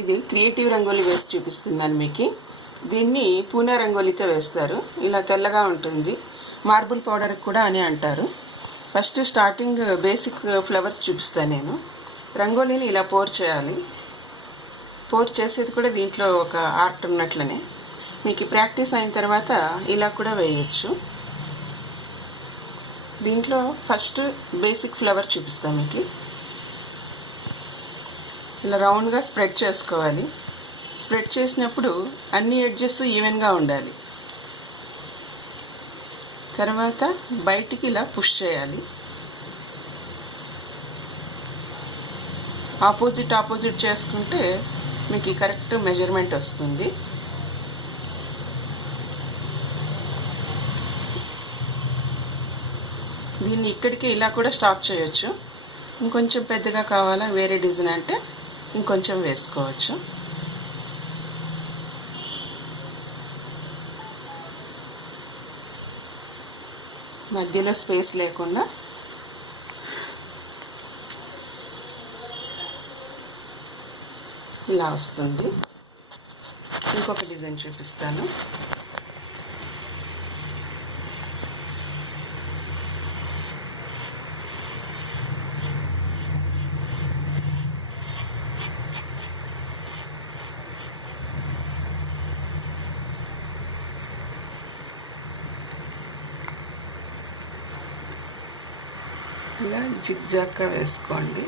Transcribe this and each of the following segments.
ఇది క్రియేటివ్ రంగోలీ వేసి చూపిస్తున్నాను మీకు. దీన్ని పూనా రంగోలీతో వేస్తారు. ఇలా తెల్లగా ఉంటుంది. మార్బుల్ పౌడర్ కూడా అని అంటారు. ఫస్ట్ స్టార్టింగ్ బేసిక్ ఫ్లవర్స్ చూపిస్తాను నేను. రంగోలీని ఇలా పోర్ చేయాలి. పోర్ చేసేది కూడా దీంట్లో ఒక ఆర్ట్ ఉన్నట్లనే. మీకు ప్రాక్టీస్ అయిన తర్వాత ఇలా కూడా వేయచ్చు. దీంట్లో ఫస్ట్ బేసిక్ ఫ్లవర్ చూపిస్తాను మీకు. ఇలా రౌండ్గా స్ప్రెడ్ చేసుకోవాలి. స్ప్రెడ్ చేసినప్పుడు అన్ని ఎడ్జెస్ ఈవెన్గా ఉండాలి. తర్వాత బయటికి ఇలా పుష్ చేయాలి. ఆపోజిట్ చేసుకుంటే మీకు కరెక్ట్ మెజర్మెంట్ వస్తుంది. దీన్ని ఇక్కడికి ఇలా కూడా స్టాప్ చేయొచ్చు. ఇంకొంచెం పెద్దగా కావాలా వేరే డిజైన్ అంటే ఇంకొంచెం వేసుకోవచ్చు. మధ్యలో స్పేస్ లేకుండా ఇలా వస్తుంది. ఇంకొక డిజైన్ చూపిస్తాను. ఇలా జిగ్జాగ్గా వేసుకోండి.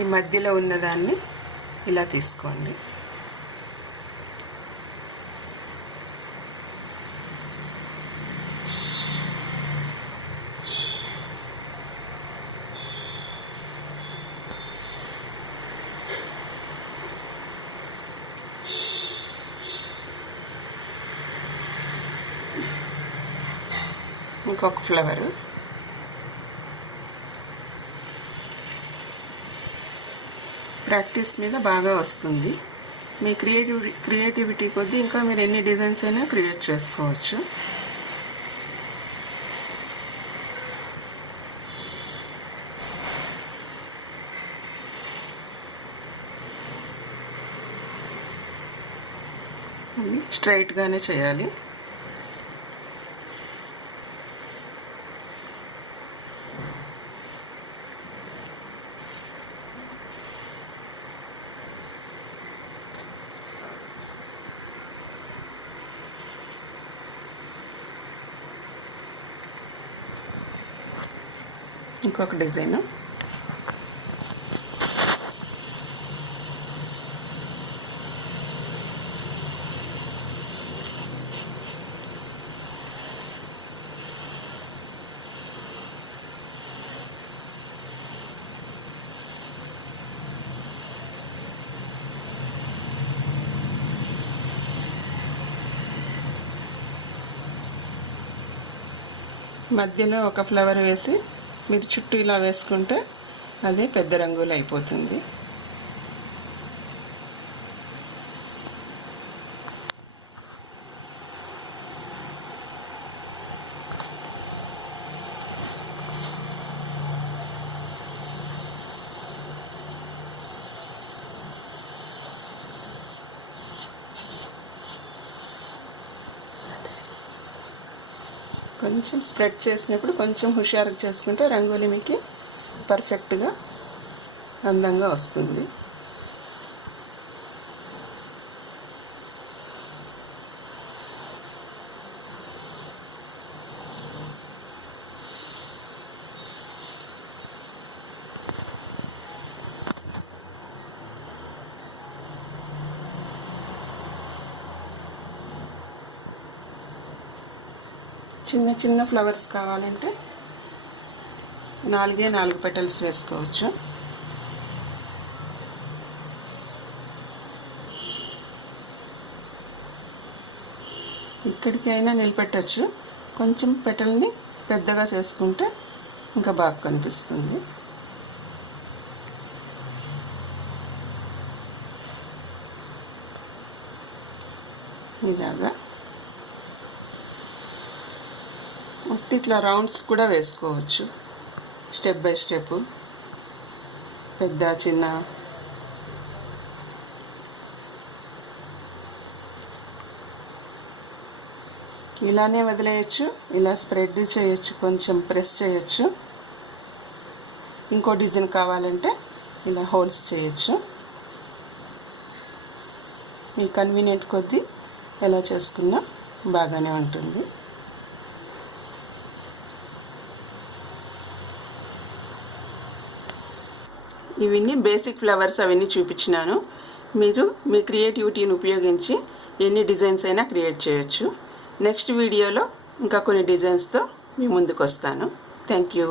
ఈ మధ్యలో ఉన్నదాన్ని ఇలా తీసుకోండి. ఇంకొక ఫ్లవరు. ప్రాక్టీస్ మీద బాగా వస్తుంది. మీ క్రియేటివిటీ కొద్దీ ఇంకా మీరు ఎన్ని డిజైన్స్ అయినా క్రియేట్ చేసుకోవచ్చు. స్ట్రైట్గానే చేయాలి. ఇంకొక డిజైన్. మధ్యలో ఒక ఫ్లవర్ వేసి మీరు చుట్టూ ఇలా వేసుకుంటే అదే పెద్ద రంగులు అయిపోతుంది. కొంచెం స్ప్రెడ్ చేసినప్పుడు కొంచెం హుషారుగా చేసుకుంటే రంగోలీ మీకు పర్ఫెక్ట్గా అందంగా వస్తుంది. చిన్న చిన్న ఫ్లవర్స్ కావాలంటే 4 పెటల్స్ వేసుకోవచ్చు. ఇక్కడికైనా నిలబెట్టచ్చు. కొంచెం పెటల్ని పెద్దగా చేసుకుంటే ఇంకా బాగా కనిపిస్తుంది. ఇలాగా ఇట్లా రౌండ్స్ కూడా వేసుకోవచ్చు, స్టెప్ బై స్టెప్, పెద్ద చిన్న. ఇలానే వదిలేయచ్చు, ఇలా స్ప్రెడ్ చేయొచ్చు, కొంచెం ప్రెస్ చేయొచ్చు. ఇంకో డిజైన్ కావాలంటే ఇలా హోల్స్ చేయొచ్చు. మీ కన్వీనియంట్ కొద్దీ ఎలా చేసుకున్నా బాగానే ఉంటుంది. ఇవన్నీ బేసిక్ ఫ్లవర్స్ అవన్నీ చూపించినాను. మీరు మీ క్రియేటివిటీని ఉపయోగించి ఎన్ని డిజైన్స్ అయినా క్రియేట్ చేయొచ్చు. నెక్స్ట్ వీడియోలో ఇంకా కొన్ని డిజైన్స్తో మీ ముందుకు వస్తాను. Thank you.